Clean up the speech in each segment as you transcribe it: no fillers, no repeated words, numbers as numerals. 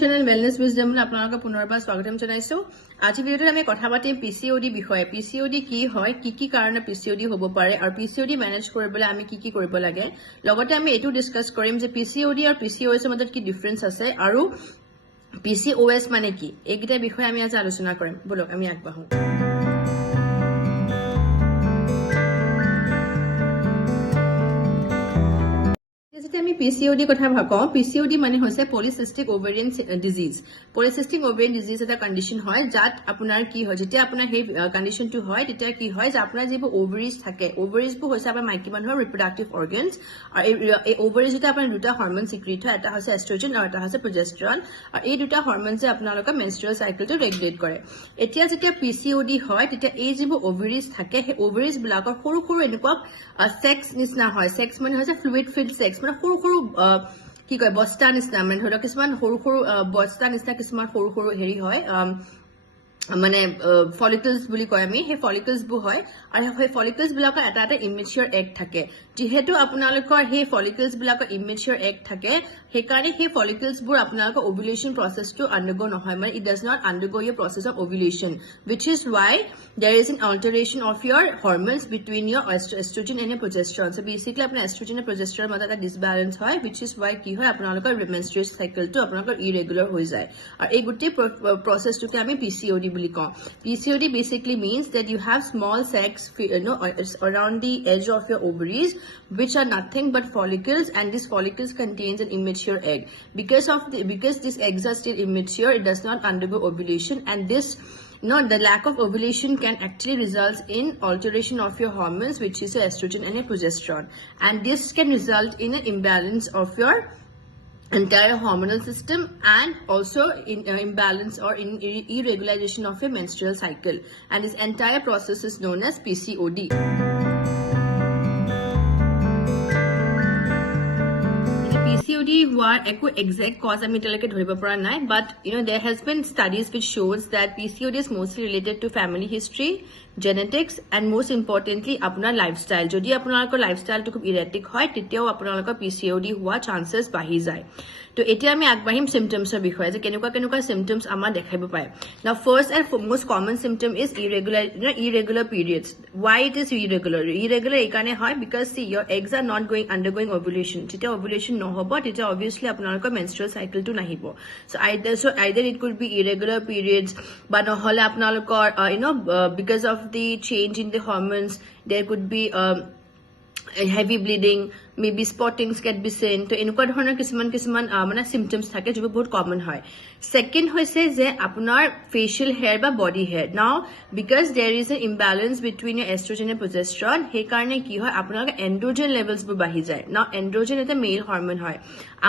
Channel wellness উইজডমলৈ আপোনালোকক পুনৰবাৰ স্বাগতম জনাইছো। আজি ভিডিঅ'টোত আমি কথা পাতিম পিচিঅডি বিষয়ে। পিচিঅডি কি হয়, কি কাৰণে পিচিঅডি হ'ব পাৰে আৰু পিচিঅডি মেনেজ কৰিবলৈ আমি কি কৰিব লাগে। লগতে আমি এটো ডিসকাস কৰিম যে পিচিঅডি আৰু পিচিঅএছ ৰ মাজত কি ডিফাৰেন্স আছে আৰু পিচিঅএছ মানে কি। এইকেইটা বিষয়ে আমি আজি আলোচনা কৰিম। বলক আমি আগবাঢ়ো। আমি পিচিঅডি কথা কওঁ, পিচিঅডি মানে হৈছে পলিসিস্টিক ওভাৰিয়ান ডিজিজ। পলিসিস্টিক ওভাৰিয়ান ডিজিজ এটা কণ্ডিশন হয় যাত আপোনাৰ কি হয়, যেতিয়া আপোনাৰ সেই কণ্ডিশনটো হয় তেতিয়া কি হয় যে আপোনাৰ যিবোৰ ওভাৰিজ থাকে, ওভাৰিজবোৰ হৈছে আপোনাৰ মাইকী মানুহৰ ৰিপ্ৰডাক্টিভ অৰ্গেনছ। আৰু এই ওভাৰিজতে আপোনাৰ দুটা হৰমন সিক্ৰিট হয়, এটা হৈছে এষ্ট্ৰজেন আৰু এটা হৈছে প্ৰজেষ্টৰন। আৰু এই দুটা হৰমনছে আপোনালোকৰ মেনষ্ট্ৰুৱেল চাইকেলটো ৰেগুলেট কৰে। এতিয়া যেতিয়া পিচিঅডি হয় তেতিয়া এই যিবোৰ ওভাৰিজ থাকে সেই ওভাৰিজ বিলাকৰ সৰু সৰু এনেকুৱা সেক্স নিচিনা হয়। সেক্স মানে হৈছে ফ্লুইড ফিল্ড সেক্স, মানে সৰু সৰু কি কয় বস্তা নিচিনা, মানে ধৰি লওক কিছুমান সৰু সৰু বস্তা নিচিনা কিছুমান সৰু সৰু হেৰি হয়, মানে ফলিকলছ বুলি কয় আমি, সেই ফলিকলছবোৰ হয়। আৰু সেই ফলিকলছ বিলাকৰ এটা এটা ইমেচিয়ৰ এগ থাকে। যিহেতু আপোনালোকৰ সেই ফলিকলছ বিলাকৰ ইমেচিয়ৰ এগ থাকে, সেইকাৰণে সেই ফলিকলছবোৰ আপোনালোকৰ ওভুলেশ্যন প্ৰচেছটো আণ্ডাৰগো নহয়, মানে ইট ডাজ নট আণ্ডাৰগো ইয়ৰ process of ovulation, which is why there is an alteration of your hormones between your estrogen and your progesterone. So basically আপোনাৰ estrogen and progesterone মাজত এটা ডিসব্যালেন্স হয়, which is why কি হয় আপোনালোকৰ menstrual cycleটো আপোনালোকৰ irregular হৈ যায়। আৰু এই গোটেই প্ৰচেছটোকে আমি PCOD বুলি কওঁ। PCOD basically means that you have small sacs around the edge of your ovaries, which are nothing but follicles, and these follicles contains an immature egg. Because these eggs are still immature, it does not undergo ovulation, and the lack of ovulation can actually result in alteration of your hormones, which is your estrogen and your progesterone, and this can result in an imbalance of your entire hormonal system and also in imbalance or in irregularization of your menstrual cycle, and this entire process is known as PCOD. PCOD হোৱাৰ একো exact cause আমি এতিয়ালৈকে ধৰিব পৰা নাই, but there has been studies which shows that PCOD is mostly related to family history, genetics, and most importantly আপোনাৰ lifestyle. যদি আপোনালোকৰ lifestyleটো খুব erratic হয় তেতিয়াও আপোনালোকৰ PCOD হোৱা chances বাঢ়ি যায়। তো এতিয়া আমি আগবাঢ়িম symptomsৰ বিষয়ে, যে কেনেকুৱা symptoms আমাৰ দেখাব পায়। Now first and most common symptom is irregular periods. Why it is irregular? Irregular এই কাৰণে হয় because see your eggs are not undergoing ovulation. যেতিয়া ovulation নহব তেতিয়া obviously আপোনালোকৰ menstrual cycleটো নাহিব। So either it could be irregular periods, বা নহলে আপোনালোকৰ because of the change in the hormones there could be heavy bleeding, maybe spottings can be seen. তো এনেকুৱা ধৰণৰ কিছুমান মানে symptoms থাকে যিবোৰ বহুত common হয়। Second হৈছে যে আপোনাৰ facial hair বা body hair. Now because there is an imbalance between your estrogen and progesterone, সেই কাৰণে কি হয় আপোনালোকৰ androgen levels বোৰ বাঢ়ি যায়। Now androgen এটা male hormone হয়।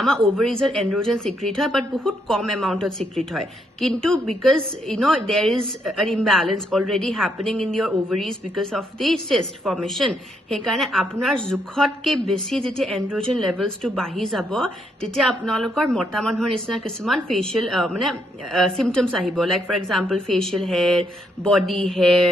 আমাৰ ovaries androgen secrete হয়, but বহুত কম amount of secrete হয়। কিন্তু because there is an imbalance already happening in your ovaries because of the cyst formation, সেই কাৰণে আপোনাৰ জুখতকে বেছি যেতিয়া androgen levels টো বাঢ়ি যাব তেতিয়া আপোনালোকৰ মতা মানুহৰ নিচিনা কিছুমান facial মানে symptoms আহিব, like for example facial hair, body hair,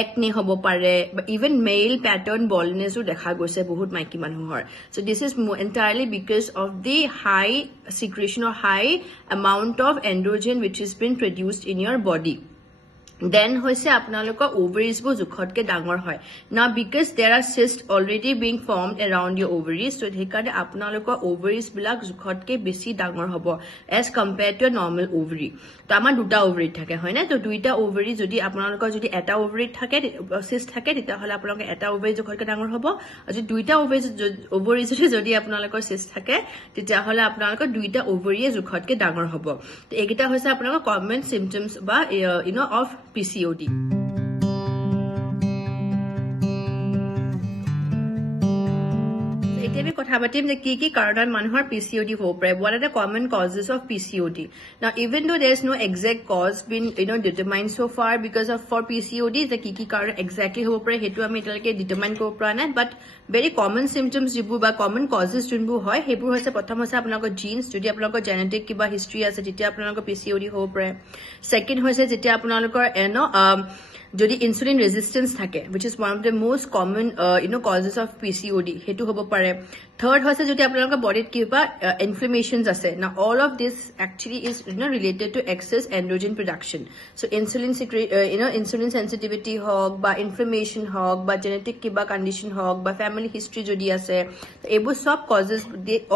acne হ'ব পাৰে, even male pattern baldness ও দেখা গৈছে বহুত মাইকী মানুহৰ। So this is entirely because of the high secretion or high amount of androgen which has been produced in your body. Then হৈছে আপোনালোকৰ ovaries বোৰ জুখতকে ডাঙৰ হয়। Now because there are cysts already being formed around your ovaries, so সেইকাৰণে আপোনালোকৰ ovaries বিলাক জুখতকে বেছি ডাঙৰ হ'ব as compared to a normal ovary. তো আমাৰ দুটা ovary থাকে হয় না, তো দুইটা ovary যদি আপোনালোকৰ যদি এটা ovary থাকে cyst থাকে তেতিয়াহ'লে আপোনালোকৰ এটা ovary জুখতকে ডাঙৰ হ'ব, আৰু যদি দুইটা ovary যদি আপোনালোকৰ cyst থাকে তেতিয়াহ'লে আপোনালোকৰ দুইটা ovary জুখতকে ডাঙৰ হ'ব। তো এইকেইটা হৈছে আপোনালোকৰ common symptoms বা of PCOD. এতিয়া আমি কথা পাতিম যে কি কাৰণত মানুহৰ PCOD হ'ব পাৰে। What are the common causes of PCOD? Now even though there is no exact cause been determined so far because of for PCOD, যে কি কাৰণ exactly হ'ব পাৰে সেইটো আমি এতিয়ালৈকে determine কৰিব পৰা নাই, but very common symptoms যিবোৰ বা common causes যোনবোৰ হয় সেইবোৰ হৈছে প্ৰথম হৈছে আপোনালোকৰ genes, যদি আপোনালোকৰ genetic কিবা history আছে তেতিয়া আপোনালোকৰ PCOD হ'ব পাৰে। Second হৈছে যেতিয়া আপোনালোকৰ যদি insulin resistance থাকে, which is one of the most common causes of PCOD, হেতু হ'ব পাৰে। Third হৈছে যদি আপোনালোকৰ বডিত কিবা ইনফ্লেমেশনস আছে না all of this actually is related to excess androgen production. So insulin insulin sensitivity হওক বা inflammation হওক বা genetic কিবা condition হওক বা family history যদি আছে এইবোৰ সব causes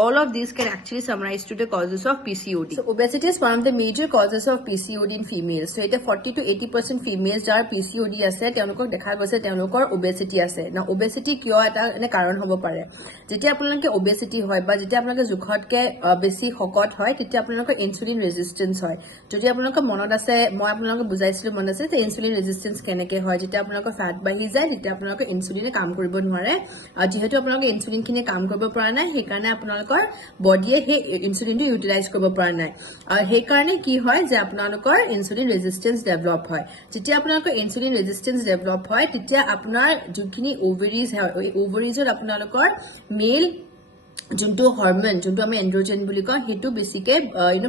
all of these can actually summarize to the causes of PCOD. So obesity is one of the major causes of PCOD in females. So এটা 40 to 80% females যাৰ PCOD আছে তেওঁলোকক দেখা গৈছে তেওঁলোকৰ obesity আছে না obesity কিয় এটা কাৰণ হ'ব পাৰে যেতিয়া আপোনালোকে obesity হয় বা যেতিয়া আপোনালোকে জুখতকে বেছি শকত হয় তেতিয়া আপোনালোকৰ ইনসুলিন ৰেজিস্ট্যান্স হয় যদি আপোনালোকৰ মনত আছে মই আপোনালোকক বুজাইছিলো মনত আছে যে ইনসুলিন ৰেজিস্ট্যান্স কেনেকৈ হয় যেতিয়া আপোনালোকৰ ফ্যাট বাঢ়ি যায় তেতিয়া আপোনালোকৰ ইনসুলিনে কাম কৰিব নোৱাৰে যেহেতু আপোনালোকৰ ইনসুলিনখিনি কাম কৰিব পৰা নাই সেই কাৰণে আপোনালোকৰ বডিয়ে সেই ইনসুলিনটো ইউটিলাইজ কৰিব পৰা নাই আৰু সেই কাৰণে কি হয় যে আপোনালোকৰ ইনসুলিন ৰেজিস্ট্যান্স ডেভেলপ হয় যেতিয়া আপোনালোকৰ ইনসুলিন ৰেজিস্ট্যান্স ডেভেলপ হয় তেতিয়া আপোনাৰ যোনখিনি ওভাৰিজ হয় ওই ওভাৰিজত আপোনালোকৰ মেল যোনটো হৰমন যোনটো আমি এন্ড্ৰোজেন বুলি কওঁ হেতু বেছিকে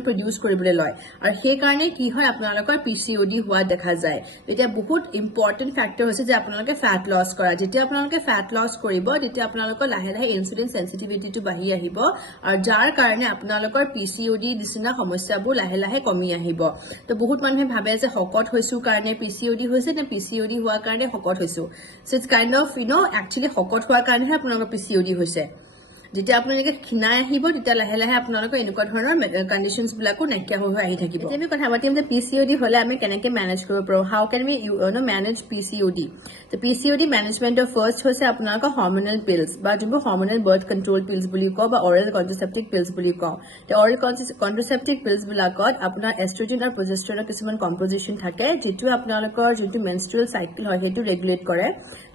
প্ৰডিউস কৰিবলৈ লয় আৰু সেই কাৰণে কি হয় আপোনালোকৰ পিসিওডি হোৱা দেখা যায় এটা বহুত ইম্পৰ্টেন্ট ফ্যাক্টৰ হৈছে যে আপোনালোকে ফ্যাট লস কৰা যেতিয়া আপোনালোকে ফ্যাট লস কৰিব তেতিয়া আপোনালোকৰ লাহে লাহে ইনসুলিন সেনসিটিভিটিটো বাঢ়ি আহিব আৰু যাৰ কাৰণে আপোনালোকৰ পিসিওডি দিছিনা সমস্যাবোৰ লাহে লাহে কমি আহিব তো বহুত মানুহে ভাবে যে শকত হৈছো কাৰণে পিসিওডি হৈছে নে পিসিওডি হোৱাৰ কাৰণে শকত হৈছো so it's kind of actually শকত হোৱাৰ কাৰণে আপোনালোকৰ পিসিওডি হৈছে যেতিয়া আপোনালোকে খিনাই আহিব তেতিয়া লাহে লাহে আপোনালোকৰ এনেকুৱা ধৰণৰ কন্ডিশনস বিলাকো নাইকিয়া হৈ আহি থাকিব এতিয়া আমি কথা পাতিম যে পিসিওডি হলে আমি কেনেকৈ মেনেজ কৰিব পাৰো হাউ ক্যান উই মেনেজ পিসিওডি তো পিসিওডি মেনেজমেন্টৰ ফাৰ্স্ট হৈছে আপোনালোকৰ হৰমোনাল পিলস বা যোনবোৰ হৰমোনাল বাৰ্থ কন্ট্ৰোল পিলস বুলি কওঁ বা অৰেল কন্ট্ৰাসেপ্টিভ পিলস বুলি কওঁ তো অৰেল কন্ট্ৰাসেপ্টিভ পিলস বিলাকত আপোনাৰ এষ্ট্ৰোজেন আৰু প্ৰজেষ্টেৰণৰ কিছুমান কম্পোজিশন থাকে যেটো আপোনালোকৰ যোনটো মেনষ্ট্ৰুৱেল সাইকেল হয় হেতু ৰেগুলেট কৰে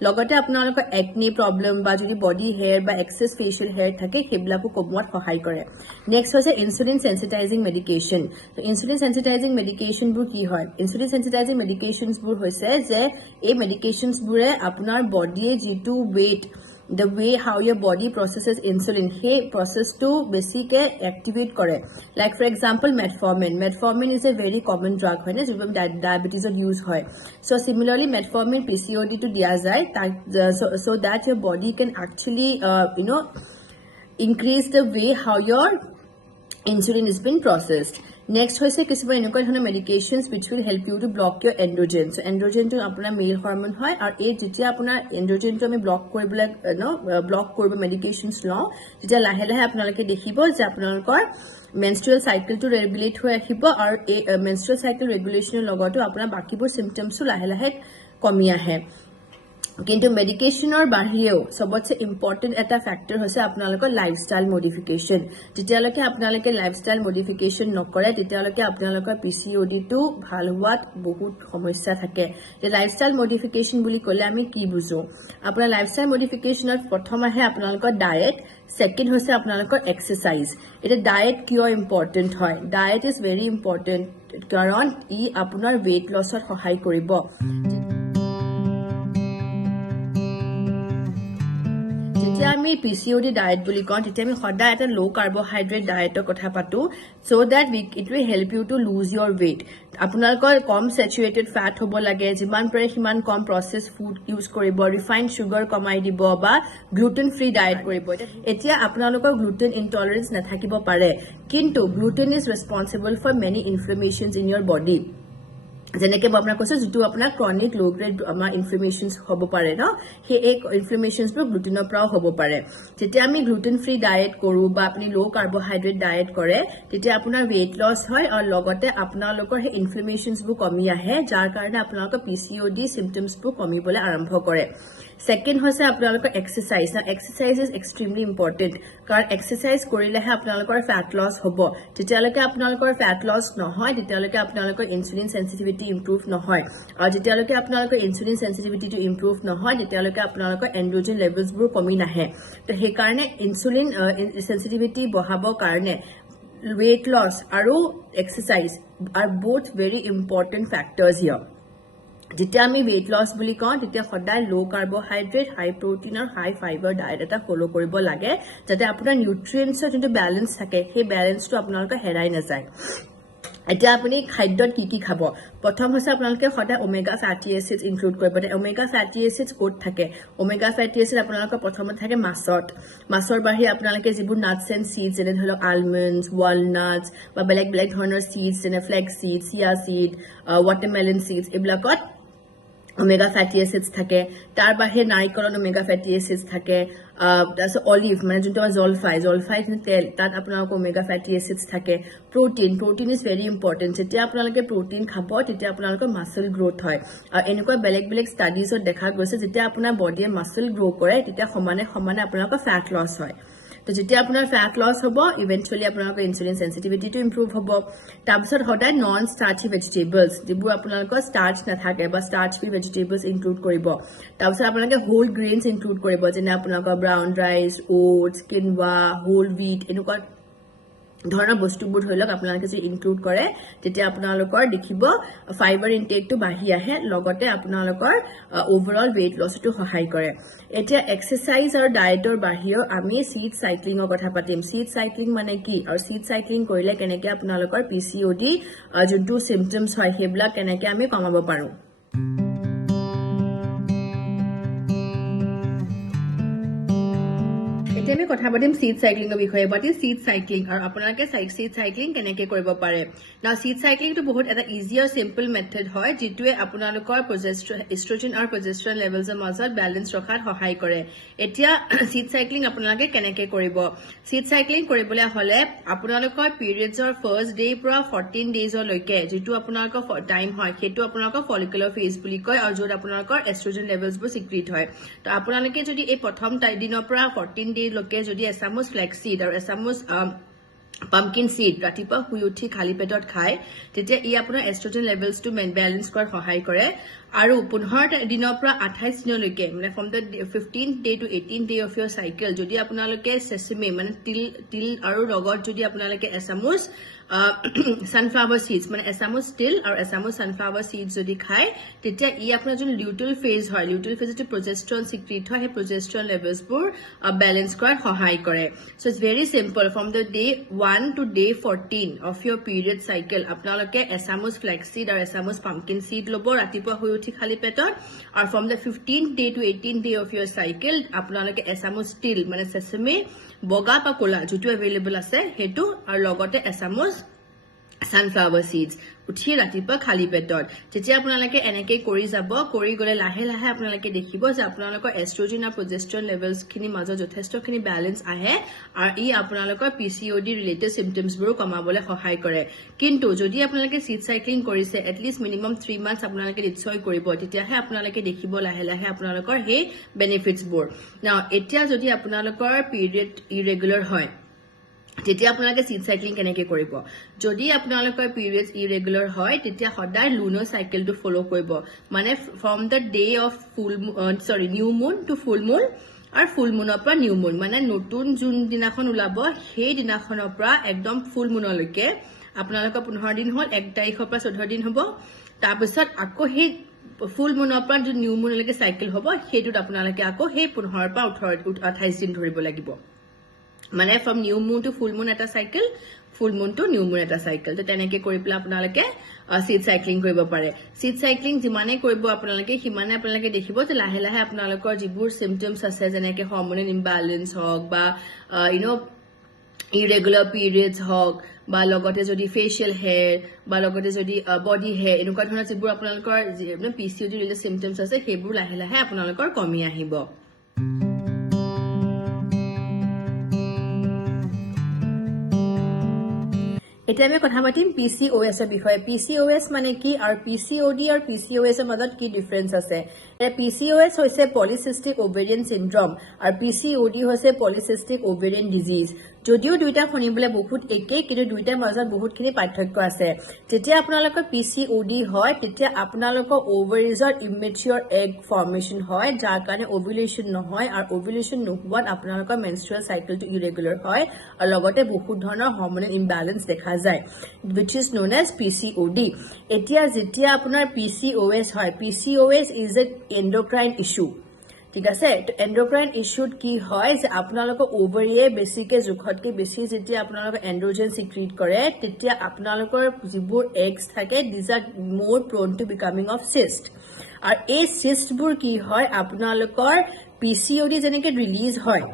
লগতে আপোনালোকৰ একনি প্ৰবলেম বা যদি বডি হেয়াৰ বা এক্সেস ফেশিয়াল হেয়াৰ থাকে হেবিলাকো কমোৱাত সহায় কৰে নেক্সট হৈছে ইনসুলিন সেনসিটাইজিং মেডিকেশন তো ইনসুলিন সেনসিটাইজিং মেডিকেশন বুৰ কি হয় ইনসুলিন সেনসিটাইজিং মেডিকেশনস বুৰ হৈছে যে এই মেডিকেশনস বুৰে আপোনাৰ বডিয়ে যেটো weight the way how your body processes insulin he process to basically activate kore like for example metformin is a very common drug hoy na jibam diabetes or use hoy so similarly metformin PCOD to dia jay so that your body can actually increase the way how your insulin is being processed next hoise kisuma enokar dhona medications which will help you to block your androgen so androgen to apuna male hormone hoy ar ei jetia apuna androgen to ami block koribole block koribo medications law jetia lahe lahe apnaloke dekhibo je apnalokor menstrual cycle to regulate hoy ahibo ar ei menstrual cycle regulation logoto apuna bakibor symptoms lahe lahe komi ahe কিন্তু মেডিকেশনৰ বাহিৰেও সবতছে important এটা factor হৈছে আপোনালোকৰ lifestyle modification যেতিয়ালৈকে আপোনালোকে lifestyle modification নকৰে তেতিয়ালৈকে আপোনালোকৰ পিসিওডি টো ভাল হোৱাত বহুত সমস্যা থাকে যে লাইফষ্টাইল মডিফিকেশন বুলি ক'লে আমি কি বুজো আপোনাৰ লাইফষ্টাইল মডিফিকেশনৰ প্ৰথম আহে আপোনালোকৰ ডায়েট সেকেন্ড হৈছে আপোনালোকৰ এক্সাৰসাইজ এটা ডায়েট কিয় ইম্পৰ্টেন্ট হয় ডায়েট ইজ ভেৰি ইম্পৰ্টেন্ট কাৰণ ই আপোনাৰ weight lossত সহায় কৰিব যেতিয়া আমি পিসিওডি ডায়েট বুলি কওঁ তেতিয়া আমি সদায় এটা লো কাৰ্বোহাইড্ৰেট ডায়েটৰ কথা পাতো so that it will help you to lose your weight আপোনালোকৰ কম স্যাচুৰেটেড ফ্যাট হ'ব লাগে যিমান পাৰে সিমান কম প্ৰসেস ফুড ইউজ কৰিব ৰিফাইন্ড সুগাৰ কমাই দিব বা গ্লুটেন ফ্ৰী ডায়েট কৰিব এতিয়া আপোনালোকৰ গ্লুটেন ইনটলাৰেন্স নাথাকিব পাৰে কিন্তু gluten is responsible for many inflammations in your body যেনেকে মই আপোনাক কৈছো যেটো আপোনাৰ ক্ৰনিক লো গ্ৰেড আমাৰ ইনফ্লেমেশনস হ'ব পাৰে ন হে এক ইনফ্লেমেশনস বোৰ গ্লুটেনৰ পৰাও হ'ব পাৰে যেতিয়া আমি গ্লুটেন ফ্ৰী ডায়েট কৰো বা আপুনি লো কাৰ্বোহাইড্ৰেট ডায়েট কৰে তেতিয়া আপোনাৰ weight loss হয় আৰু লগতে আপোনালোকৰ হে ইনফ্লেমেশনস বোৰ কমি আহে যাৰ কাৰণে আপোনালোকৰ পিসিওডি সিম্পটমস বোৰ কমিবলৈ আৰম্ভ কৰে সেকেন্ড হৈছে আপোনালোকৰ এক্সাৰসাইজ না এক্সাৰসাইজ ইজ এক্সট্ৰিমলি ইম্পৰ্টেন্ট কাৰণ এক্সাৰসাইজ কৰিলেহে আপোনালোকৰ ফ্যাট লস হ'ব যেতিয়ালৈকে আপোনালোকৰ ফ্যাট লস নহয় তেতিয়ালৈকে আপোনালোকৰ ইনসুলিন সেনসিটিভিটি ইমপ্ৰুভ নহয় আৰু যেতিয়ালৈকে আপোনালোকৰ ইনসুলিন সেনসিটিভিটি টু ইমপ্ৰুভ নহয় তেতিয়ালৈকে আপোনালোকৰ এন্ড্ৰোজেন লেভেলস বোৰ কমি নাহে তো সেই কাৰণে ইনসুলিন সেনসিটিভিটি বঢ়াবৰ কাৰণে weight loss আৰু exercise are both very important factors here যেতিয়া আমি weight loss বুলি কওঁ তেতিয়া সদায় লো কাৰ্বোহাইড্ৰেট হাই প্ৰটিন আৰু হাই ফাইবাৰ ডায়েট এটা ফলো কৰিব লাগে যাতে আপোনাৰ নিউট্ৰিয়েন্টছৰ যোনটো ব্যালেন্স থাকে সেই ব্যালেন্সটো আপোনালোকৰ হেৰাই নাযায় এতিয়া আপুনি খাদ্যত কি খাব প্ৰথম হৈছে আপোনালোকে সদায় ওমেগা ফ্যাটি এসিডস ইনক্লুড কৰিব দে ওমেগা ফ্যাটি এসিডস ক'ত থাকে ওমেগা ফ্যাটি এসিড আপোনালোকৰ প্ৰথমত থাকে মাছৰ বাহিৰে আপোনালোকে যিবোৰ নাটস এণ্ড সিডস যেনে ধৰি লওক আলমণ্ডছ ৱালনাটছ বা বেলেগ ধৰণৰ সিডস যেনে ফ্লেক্স সিড চিয়া সিড ৱাটাৰমেলন সিডস এইবিলাকত omega fatty acids থাকে তাৰ বাহিৰে নাৰিকলত omega fatty acids থাকে তাৰপিছত অলিভ মানে যোনটো জলফাই তেল তাত আপোনালোকৰ omega fatty acids থাকে protein is very important যেতিয়া আপোনালোকে protein খাব তেতিয়া আপোনালোকৰ মাসল গ্ৰোথ হয় আৰু এনেকুৱা বেলেগ ষ্টাডিজত দেখা গৈছে যেতিয়া আপোনাৰ বডিয়ে মাসল গ্ৰো কৰে তেতিয়া সমানে আপোনালোকৰ ফ্যাট লস হয় তো যেতিয়া আপোনাৰ ফ্যাট লস হ'ব ইভেন্টুয়ালি আপোনালোকৰ ইনসুলিন সেন্সিটিভিটিটো ইমপ্ৰুভ হ'ব তাৰপিছত সদায় নন স্টাৰ্চি ভেজিটেবলছ যিবোৰ আপোনালোকৰ স্টাৰ্চ নাথাকে বা স্টাৰ্চ ফ্ৰী ভেজিটেবলছ ইনক্লুড কৰিব তাৰপিছত আপোনালোকে হোল গ্ৰেইনছ ইনক্লুড কৰিব যেনে আপোনালোকৰ ব্ৰাউন ৰাইচ ওটছ কিনৱা হোল হুইট এনেকুৱা ধৰণৰ বস্তুবোৰ ধৰি লওক আপোনালোকে যদি ইনক্লুড কৰে তেতিয়া আপোনালোকৰ দেখিব ফাইবাৰ ইনটেকটো বাঢ়ি আহে লগতে আপোনালোকৰ ওভাৰঅল weight লছটো সহায় কৰে এতিয়া এক্সাৰসাইজ আৰু ডায়েটৰ বাহিৰেও আমি সিড সাইক্লিংৰ কথা পাতিম সিড সাইক্লিং মানে কি আৰু সিড সাইক্লিং কৰিলে কেনেকৈ আপোনালোকৰ পিসিওডি যোনটো সিম্পটমছ হয় সেইবিলাক কেনেকৈ আমি কমাব পাৰো আমি কথা পাতিম সিড সাইক্লিংৰ বিষয়ে বাতি সিড সাইক্লিং আৰু আপোনালোকে সিড সাইক্লিং কেনেকৈ কৰিব পাৰে না সিড সাইক্লিংটো বহুত এটা ইজি আৰু সিম্পল মেথড হয় যেটোৱে আপোনালোকৰ এষ্ট্ৰোজেন আৰু প্ৰজেষ্টৰন লেভেলছৰ মাজত বেলেন্স ৰখাত সহায় কৰে এতিয়া সিড সাইক্লিং আপোনালোকে কেনেকৈ কৰিব সিড সাইক্লিং কৰিবলৈ হলে আপোনালোকৰ পিৰিয়ডছৰ ফাৰ্ষ্ট ডে পৰা 14 ডেজৰ লৈকে যেটো আপোনালোকৰ টাইম হয় সেইটো আপোনালোকৰ ফলিকুলাৰ ফেজ বুলি কয় আৰু যত আপোনালোকৰ এষ্ট্ৰোজেন লেভেলছবোৰ সিক্ৰিট হয় তো আপোনালোকে যদি এই প্ৰথম দিনৰ পৰা 14 ডে লোকে যদি এসামুচ ফ্লেক্স সিড আৰু এসামুচ পাম্পকিন সিড ৰাতিপুৱা শুই উঠি খালি পেটত খায় তেতিয়া ই আপোনাৰ এষ্ট্ৰোজেন লেভেলছটো বেলেন্স কৰাত সহায় কৰে আৰু 15 দিনৰ পৰা 28 দিনলৈকে মানে from the 15th day to 18th day of your cycle যদি আপোনালোকে সেসেমি মানে তিল আৰু লগত যদি আপোনালোকে এসামুচ sunflower seeds মানে এসামুচ তিল আৰু এসামুচ sunflower seeds যদি খায় তেতিয়া ই আপোনাৰ যোন লিউটেল ফেজ হয় লিউটেল ফেজটো প্ৰজেষ্টৰন সিক্ৰিট হয় সেই প্ৰজেষ্টৰন লেভেলছবোৰ বেলেন্স কৰাত সহায় কৰে so it's very simple from the day 1 to day 14 of your period cycle আপোনালোকে এসামুচ ফ্লেক্স সিড আৰু এসামুচ পাম্পকিন সিড লব ৰাতিপুৱা শুই উঠি খালি পেটত আৰু from the 15th day to 18th day of your cycle আপোনালোকে এসামুচ তিল মানে সেসেমি বগা বা কোলা যেটো এভেইলেবল আছে হেতু আৰু লগতে এসামুচ sunflower seeds উঠি ৰাতিপুৱা খালি পেটত যেতিয়া আপোনালোকে এনেকৈ কৰি যাব কৰি গলে লাহে আপোনালোকে দেখিব যে আপোনালোকৰ এষ্ট্ৰোজেন আৰু প্ৰজেষ্টৰন লেভেলছ খিনি মাজত যথেষ্টখিনি বেলেন্স আহে আৰু ই আপোনালোকৰ পিসিওডি ৰিলেটেড সিম্পটমছবোৰ কমাবলৈ সহায় কৰে কিন্তু যদি আপোনালোকে সিড সাইক্লিং কৰিছে এটলিষ্ট মিনিমাম 3 মান্থছ আপোনালোকে নিশ্চয় কৰিব তেতিয়াহে আপোনালোকে দেখিব লাহে আপোনালোকৰ হে বেনিফিটছবোৰ নাও এতিয়া যদি আপোনালোকৰ পিৰিয়ড ইৰেগুলাৰ হয় তেতিয়া আপোনালোকে সিড সাইক্লিং কেনেকৈ কৰিব যদি আপোনালোকৰ পিৰিয়ডছ ইৰেগুলাৰ হয় তেতিয়া সদায় লুনাৰ সাইকেলটো ফলো কৰিব মানে from the day of new moon two full moon আৰু ফুল মুনৰ পৰা নিউ মুন মানে নতুন জুন দিনাখন ওলাব সেই দিনাখনৰ পৰা একদম ফুল মুনলৈকে আপোনালোকৰ 15 দিন হল 1 তাৰিখৰ পৰা 14 দিন হ'ব তাৰপিছত আকৌ সেই ফুল মুনৰ পৰা যে নিউ মুনলৈকে সাইকেল হ'ব সেইটোত আপোনালোকে আকৌ সেই 15 পৰা 28 দিন ধৰিব লাগিব মানে from new moon to full moon eta cycle full moon to new moon eta cycle to teneke kori pla apnalake seed cycling koribo pare seed cycling jimane koribo apnalake himane apnalake dekhibo je lahe apnalokor jibur symptoms ase jeneke hormonal imbalance hok ba irregular periods hok বা লগতে যদি facial hair বা লগতে যদি body hair এনেকুৱা ধৰণৰ যিবোৰ আপোনালোকৰ পিসিওডি ৰিলেটেড সিম্পটমছ আছে সেইবোৰ লাহে আপোনালোকৰ কমি আহিব এটা আমি কথা পাতিম PCOS এর বিষয়ে PCOS মানে কি আর PCOD আর PCOS এর মধ্যে কি ডিফারেন্স আছে PCOS হইছে পলিসিস্টিক ওভেরিয়ান সিনড্রোম আর PCOD হইছে পলিসিস্টিক ওভেরিয়ান ডিজিজ যদিও দুইটা শুনিবলৈ বহুত একেই কিন্তু দুইটাৰ মাজত বহুতখিনি পাৰ্থক্য আছে যেতিয়া আপোনালোকৰ PCOD হয় তেতিয়া আপোনালোকৰ ওভাৰিজৰ ইমেচিউৰ এগ ফৰ্মেশন হয় যাৰ কাৰণে ওভুলেশন নহয় আৰু ওভুলেশন নোহোৱাত আপোনালোকৰ মেনষ্ট্ৰুৱেল সাইকেলটো ইৰেগুলাৰ হয় আৰু লগতে বহুত ধৰণৰ হৰমোনাল ইমবেলেন্স দেখা যায় which is known as PCOD এতিয়া যেতিয়া আপোনাৰ PCOS হয় PCOS is an endocrine issue ঠিক আছে তো এন্ডোক্ৰাইন ইস্যুত কি হয় যে আপোনালোকৰ ওভাৰিয়ে বেছিকে জোখতকে বেছি যেতিয়া আপোনালোকৰ এন্ড্ৰোজেন সিক্ৰিট কৰে তেতিয়া আপোনালোকৰ যিবোৰ এগছ থাকে দিজ আৰ মোৰ প্ৰোন টু বিকামিং অফ সিস্ট আৰু এই সিস্টবোৰ কি হয় আপোনালোকৰ পিচিঅডি যেনেকে ৰিলিজ হয়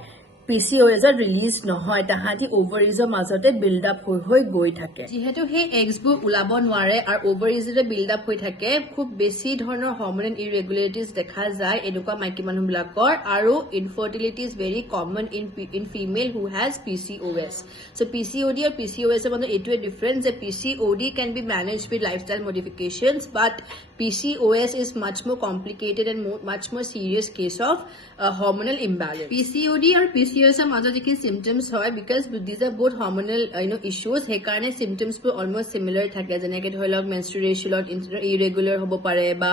পিচিঅএছৰ ৰিলিজ নহয় তাহাঁতি ওভাৰিজৰ মাজতে বিল্ড আপ হৈ গৈ থাকে যেহেতু সেই এগছবোৰ ওলাব নোৱাৰে আৰু ওভাৰিজতে বিল্ড আপ হৈ থাকে খুব বেছি ধৰণৰ হৰম'নেল ইৰেগুলাৰিটিজ দেখা যায় এনেকুৱা মাইকী মানুহবিলাকৰ আৰু infertility is very common in female who has PCOS চ' PCOD আৰু PCOS এৰ মধ্যে এইটোৱে ডিফাৰেন্স যে PCOD can be managed with lifestyle modifications but PCOS is much more complicated and much more serious case of hormonal imbalance. PCOD or PCOS are মাজত কি symptoms হয় because these are both hormonal issues সেইকাৰণে symptoms বোৰ almost similar থাকে যেনেকৈ ধৰি লওক menstruation irregular হ'ব পাৰে বা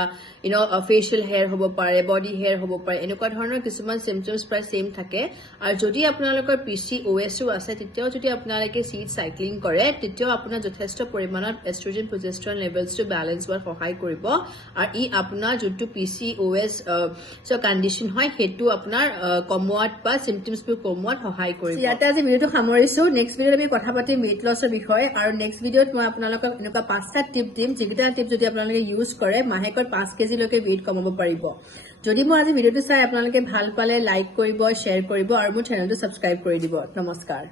facial hair হ'ব পাৰে body hair হ'ব পাৰে এনেকুৱা ধৰণৰ কিছুমান symptoms প্ৰায় same থাকে আৰু যদি আপোনালোকৰ PCOS আছে তেতিয়াও যদি আপোনালোকে seed cycling কৰে তেতিয়াও আপোনাৰ যথেষ্ট পৰিমাণৰ estrogen progesterone levels to balance হোৱাৰ সহায় কৰিব আৰু ই আপোনাৰ যোনটো PCOS কণ্ডিশ্যন হয় সেইটো আপোনাৰ কমোৱাত বা চিম্পটমছবোৰ কমোৱাত সহায় কৰিব ইয়াতে আজি ভিডিঅ'টো সামৰিছো নেক্সট ভিডিঅ'ত আমি কথা পাতিম ৱেইট লছৰ বিষয়ে আৰু নেক্সট ভিডিঅ'ত মই আপোনালোকক এনেকুৱা 5টা টিপ দিম যিকেইটা টিপ যদি আপোনালোকে ইউজ কৰে মাহেকত 5 কেজিলৈকে ৱেইট কমাব পাৰিব যদি মই আজি ভিডিঅ'টো চাই আপোনালোকে ভাল পালে লাইক কৰিব শ্বেয়াৰ কৰিব আৰু মোৰ চেনেলটো ছাবস্ক্ৰাইব কৰি দিব নমস্কাৰ